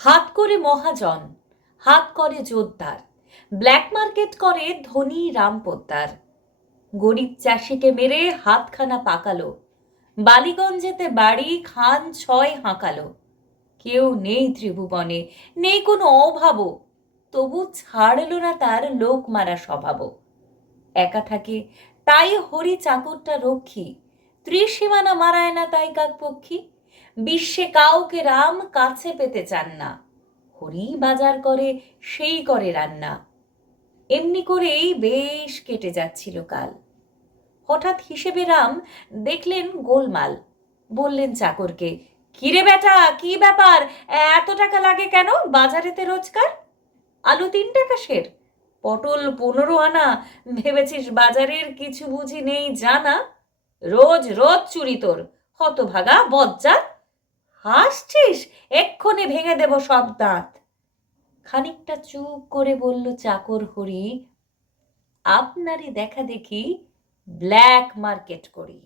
হাত করে মহাজন, হাত করে জোরদার, ব্ল্যাক মার্কেট করে ধনী রাম পোদ্দার। গরিব চাষিকে মেরে হাতখানা পাকালো, বালিগঞ্জেতে বাড়ি খান ছয় হাঁকালো। কেউ নেই ত্রিভুবনে, নেই কোনো অভাবও, তবু ছাড়ল না তার লোক মারা স্বভাব। একা থাকে তাই হরি চাকরটা রক্ষী, ত্রিসীমানা মারায় না তাই কাকপক্ষী। বিশ্বে কাউকে রাম কাছে পেতে চান না, হরি বাজার করে সেই করে রান্না। এমনি করেই বেশ কেটে যাচ্ছিল কাল। হঠাৎ হিসেবে রাম দেখলেন গোলমাল, বললেন চাকরকে, কিরে বেটা, কি ব্যাপার? এত টাকা লাগে কেন বাজারেতে রোজকার? আলু 3 টাকা সের, পটল 15 আনা, ভেবেছিস বাজারের কিছু বুঝি নেই জানা? রোজ রোজ চুরি তোর, হতভাগা বজ্জাত! হাসছিস? এক্ষুনি ভেঙে দেব সব দাঁত। খানিকটা চুপ করে বলল চাকর হরি, আপনারই দেখা দেখি ব্ল্যাক মার্কেট করি।